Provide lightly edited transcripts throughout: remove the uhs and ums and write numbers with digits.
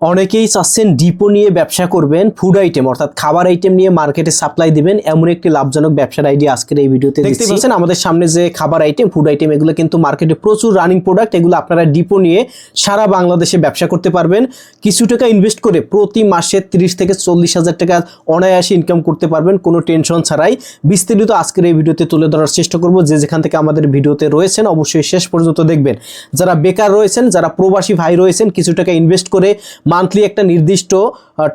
অনেকেই চাচ্ছেন ডিপো নিয়ে ব্যবসা করবেন, ফুড আইটেম অর্থাৎ খাবার আইটেম নিয়ে মার্কেটে সাপ্লাই দিবেন, এমন একটি লাভজনক ব্যবসার আইডিয়া আজকের এই ভিডিওতে দেখতে পাচ্ছেন। আমাদের সামনে যে খাবার আইটেম, ফুড আইটেম, এগুলো কিন্তু মার্কেটে প্রচুর রানিং প্রোডাক্ট। এগুলো আপনারা ডিপো নিয়ে সারা বাংলাদেশে ব্যবসা করতে পারবেন। কিছু টাকা ইনভেস্ট করে প্রতি মাসে 30 থেকে 40 হাজার টাকা অনায়াসে ইনকাম করতে পারবেন কোনো টেনশন ছাড়াই। বিস্তারিত আজকের এই ভিডিওতে তুলে ধরার চেষ্টা করব। যে যেখান থেকে আমাদের ভিডিওতে রয়েছেন অবশ্যই শেষ পর্যন্ত দেখবেন। যারা বেকার রয়েছেন, যারা প্রবাসী ভাই রয়েছেন, কিছু টাকা ইনভেস্ট করে মান্থলি একটা নির্দিষ্ট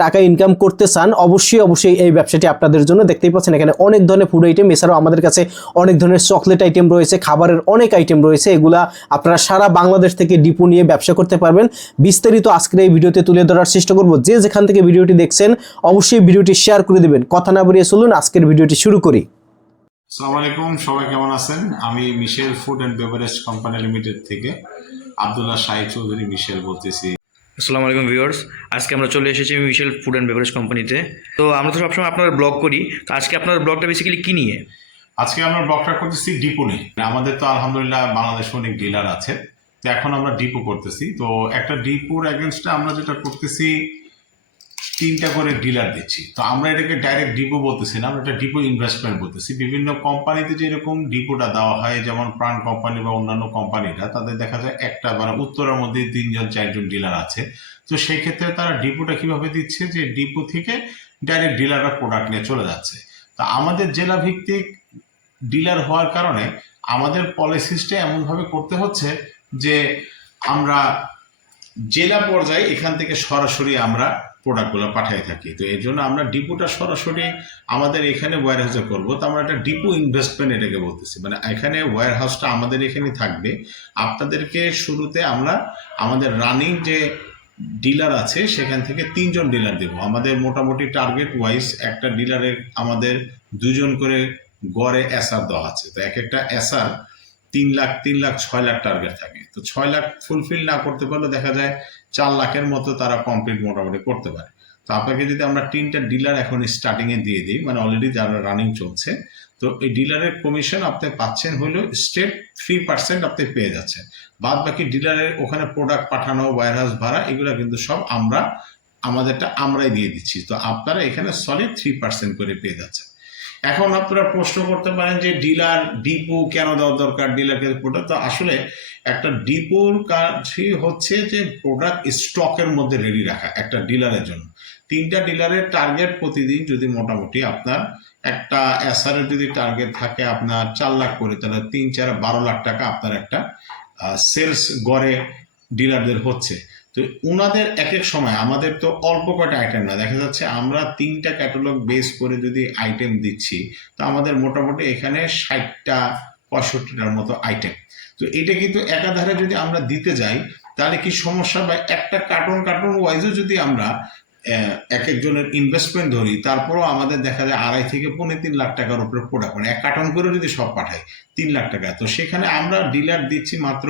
টাকা ইনকাম করতে চান, অবশ্যই এই ব্যবসাটি আপনাদের জন্য। দেখতেই পাচ্ছেন এখানে অনেক ধরনের ফুড আইটেম, এছাড়াও আমাদের কাছে অনেক ধরনের চকলেট আইটেম রয়েছে, খাবারের অনেক আইটেম রয়েছে। এগুলা আপনারা সারা বাংলাদেশ থেকে ডিপো নিয়ে ব্যবসা করতে পারবেন। বিস্তারিত আজকের এই ভিডিওতে তুলে ধরার চেষ্টা করব। যে যেখান থেকে ভিডিওটি দেখছেন অবশ্যই ভিডিওটি শেয়ার করে দিবেন। কথা না বাড়িয়ে চলুন আজকের ভিডিওটি শুরু করি। আসসালামু আলাইকুম, সবাই কেমন আছেন? আমি Mishel food and beverage company limited থেকে আব্দুল্লাহ শাহী চৌধুরী মিশেল বলতেছি। আসসালামু আলাইকুম ভিউয়ার্স, আজকে আমরা চলে এসেছি মিশেল ফুড অ্যান্ড বেভারেজ কোম্পানিতে। তো আমরা তো সবসময় আপনার ব্লগ করি, তো আজকে আপনার ব্লগটা বেসিক্যালি কী নিয়ে? আজকে আমরা ব্লগটা করতেছি ডিপো নিয়ে। আমাদের তো আলহামদুলিল্লাহ বাংলাদেশে অনেক ডিলার আছে, তো এখন আমরা ডিপো করতেছি। তো একটা ডিপোর এগেনস্টে আমরা যেটা করতেছি, 3টা করে ডিলার দিচ্ছি। তো আমরা এটাকে ডাইরেক্ট ডিপো বলতেছি না, আমরা এটা ডিপো ইনভেস্টমেন্ট বলতেছি। বিভিন্ন কোম্পানিতে যেরকম ডিপোটা দেওয়া হয়, যেমন প্রাণ কোম্পানি বা অন্যান্য কোম্পানিটা, তাদের দেখা যায় একটা উত্তরের মধ্যে 3-4জন ডিলার আছে। তো সেই ক্ষেত্রে তারা ডিপোটা কিভাবে দিচ্ছে, যে ডিপো থেকে ডাইরেক্ট ডিলাররা প্রোডাক্ট নিয়ে চলে যাচ্ছে। তা আমাদের জেলা ভিত্তিক ডিলার হওয়ার কারণে আমাদের পলিসিসটা এমনভাবে করতে হচ্ছে যে আমরা জেলা পর্যায়ে এখান থেকে সরাসরি আমরা প্রোডাক্টগুলো পাঠিয়ে থাকি। তো এই জন্য আমরা ডিপোটা সরাসরি আমাদের এখানে ওয়্যার হাউসে করবো। তো আমরা একটা ডিপো ইনভেস্টমেন্ট এটাকে বলতেছি, এখানে ওয়্যার হাউসটা আমাদের এখানে থাকবে। আপনাদেরকে শুরুতে আমরা আমাদের রানিং যে ডিলার আছে সেখান থেকে 3জন ডিলার দেবো। আমাদের মোটামুটি টার্গেট ওয়াইজ একটা ডিলারে আমাদের 2জন করে গড়ে এসআর দেওয়া আছে। তো এক একটা এসআর 3 লাখ 6 লাখ টার্গেট থাকে। তো 6 লাখ ফুলফিল না করতে পারলে দেখা যায় 4 লাখের মতো তারা কমপ্লিট মোটামুটি করতে পারে। তো আপনাকে যদি আমরা 3টা ডিলার এখন স্টার্টিংয়ে দিয়ে দিই, অলরেডি যারা রানিং চলছে, তো এই ডিলারের কমিশন আপনি পাচ্ছেন হলো স্টেট 3% আপনি পেয়ে যাচ্ছেন। বাদ বাকি ডিলারের ওখানে প্রোডাক্ট পাঠানো, ওয়্যারহাউস ভাড়া, এগুলো কিন্তু সব আমাদেরটা আমরাই দিয়ে দিচ্ছি। তো আপনারা এখানে সলিড 3% করে পেয়ে যাচ্ছেন। এখন আপনারা প্রশ্ন করতে পারেন যে ডিপো কেন দেওয়া দরকার, ডিলারকে প্রোডাক্ট। তো আসলে একটা ডিপোর কাজই হচ্ছে যে প্রোডাক্ট স্টকের মধ্যে রেডি রাখা একটা ডিলারের জন্য। 3টা ডিলারের টার্গেট প্রতিদিন যদি মোটামুটি আপনার একটা এসআরের যদি টার্গেট থাকে আপনার 4 লাখ করে, তাহলে 3-4 12 লাখ টাকা আপনার একটা সেলস গড়ে ডিলারদের হচ্ছে। তো ওনাদের এক এক সময় আমাদের তো অল্প কয়টা আইটেম না, দেখা যাচ্ছে আমরা 3টা ক্যাটালগ বেস করে যদি আইটেম দিচ্ছি, তো আমাদের মোটামুটি এখানে 60-65টার মতো আইটেম। তো এটা কিন্তু একাধারে যদি আমরা দিতে যাই তাহলে কি সমস্যা, বা একটা কার্টুন ওয়াইজও যদি আমরা এক একজনের ইনভেস্টমেন্ট ধরি, তারপরও আমাদের দেখা যায় 2.5 থেকে 3.5 লাখ টাকার উপরে প্রোডাক্ট, এক কার্টন করে যদি সব পাঠাই 3 লাখ টাকা। তো সেখানে আমরা ডিলার দিচ্ছি মাত্র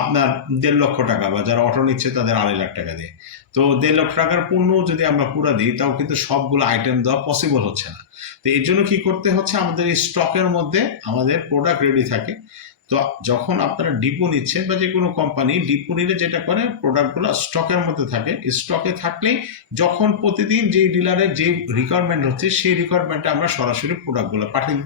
আপনার 1.5 লক্ষ টাকা, বা যারা অটো নিচ্ছে তাদের 2.5 লাখ টাকা দিয়ে। তো 1.5 লক্ষ টাকার পণ্য যদি আমরা পুরো দিই, তাও কিন্তু সবগুলো আইটেম দেওয়া পসিবল হচ্ছে না। তো এর জন্য কি করতে হচ্ছে, আমাদের এই স্টকের মধ্যে আমাদের প্রোডাক্ট রেডি থাকে। তো যখন আপনারা ডিপো নিচ্ছেন বা যে কোনো কোম্পানি ডিপো নিলে যেটা করে, প্রোডাক্টগুলো স্টকের মধ্যে থাকে। স্টকে থাকলেই যখন প্রতিদিন যেই ডিলারের যে রিকোয়ারমেন্ট হচ্ছে, সেই রিকোয়ারমেন্টে আমরা সরাসরি প্রোডাক্টগুলো পাঠিয়ে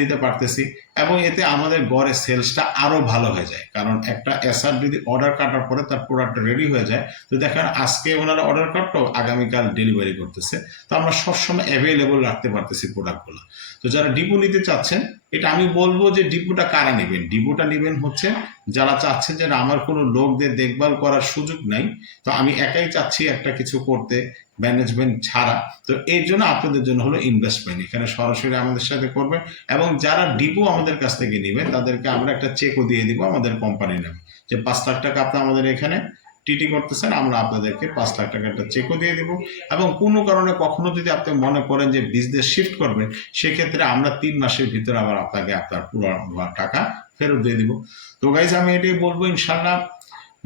দিতে পারতেছি, এবং এতে আমাদের গড়ে সেলসটা আরও ভালো হয়ে যায়। কারণ একটা এসআর যদি অর্ডার কাটার পরে তার প্রোডাক্টটা রেডি হয়ে যায়, তো দেখেন আজকে ওনারা অর্ডার কাটলো, আগামীকাল ডেলিভারি করতেছে। তো আমরা সবসময় অ্যাভেলেবল রাখতে পারতেছি প্রোডাক্টগুলো। তো যারা ডিপো নিতে চাচ্ছেন, এটা আমি বলবো যে ডিপোটা কারা নেবেন, ডিপোটা নেবেন হচ্ছে যারা চাচ্ছেন যে আমার কোনো লোকদের দেখভাল করার সুযোগ নাই, তো আমি একাই চাচ্ছি একটা কিছু করতে, ম্যানেজমেন্ট ছাড়া। তো এর জন্য আপনাদের জন্য হলো ইনভেস্টমেন্ট, এখানে সরাসরি আমাদের সাথে করবেন। এবং যারা ডিপো আমাদের কাছ থেকে নেবেন তাদেরকে আমরা একটা চেকও দিয়ে দিব আমাদের কোম্পানির নামে, যে 5 লাখ টাকা আপনি আমাদের এখানে টিটি করতেছেন, আমরা আপনাদেরকে 5 লাখ টাকা একটা চেকও দিয়ে দিব। এবং কোনো কারণে কখনো যদি আপনি মনে করেন যে বিজনেস শিফট করবেন, সেক্ষেত্রে আমরা 3 মাসের ভিতরে আবার আপনাকে আপনার পুরো টাকা ফেরত দিয়ে দিব। তো গাইজ, আমি এটাই বলবো, ইনশাল্লাহ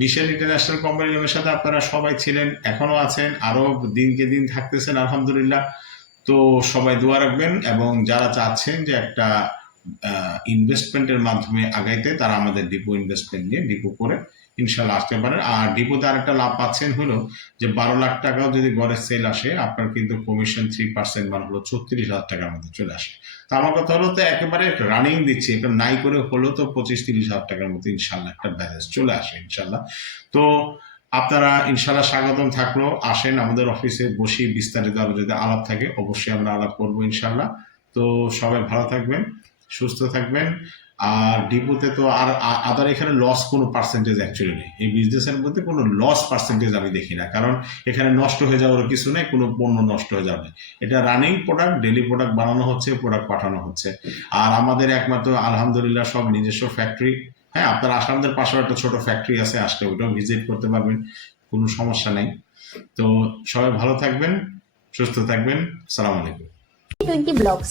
মিশেল ইন্টারন্যাশনাল কোম্পানির সাথে আপনারা সবাই ছিলেন, এখনো আছেন, আরো দিনকে দিন থাকতেছেন আলহামদুলিল্লাহ। তো সবাই দোয়া রাখবেন, এবং যারা চাচ্ছেন যে একটা ইনভেস্টমেন্টের মাধ্যমে আগাইতে, তারা আমাদের ডিপো ইনভেস্টমেন্ট নিয়ে ডিপো করে ইনশাল্লাহ আসতে পারেন। আর ডিপোতে আরেকটা লাভ পাচ্ছেন হলো যে 12 লাখ টাকাও যদি গড়ের সেল আসে আপনার কিন্তু কমিশন 3% মানে হলো 36,000 টাকার মধ্যে চলে আসে। তো আমার কথা হলো তো একেবারে রানিং দিচ্ছি, এটা নাই করে হলো তো 25-30,000 টাকার মতো ইনশাল্লাহ একটা ব্যালেন্স চলে আসে ইনশাল্লাহ। তো আপনারা ইনশাল্লাহ স্বাগতম থাকলো, আসেন আমাদের অফিসে বসি, বিস্তারিত আরো যদি আলাপ থাকে অবশ্যই আমরা আলাপ করবো ইনশাল্লাহ। তো সবাই ভালো থাকবেন, সুস্থ থাকবেন। আর ডিপোতে তো আর আদার এখানে লস কোনো পার্সেন্টেজ অ্যাকচুয়ালি নেই, এই বিজনেসের মধ্যে কোনো লস পার্সেন্টেজ আমি দেখি না, কারণ এখানে নষ্ট হয়ে যাওয়ার কিছু নেই, কোনো পণ্য নষ্ট হয়ে যাবে। এটা রানিং প্রোডাক্ট, ডেলি প্রোডাক্ট বানানো হচ্ছে, প্রোডাক্ট পাঠানো হচ্ছে। আর আমাদের একমাত্র আলহামদুলিল্লাহ সব নিজস্ব ফ্যাক্টরি। হ্যাঁ, আপনার আসামদের পাশেও একটা ছোট ফ্যাক্টরি আছে, আসলে ওটাও ভিজিট করতে পারবেন, কোনো সমস্যা নেই। তো সবাই ভালো থাকবেন, সুস্থ থাকবেন, আসসালামু আলাইকুম। T20 Blogs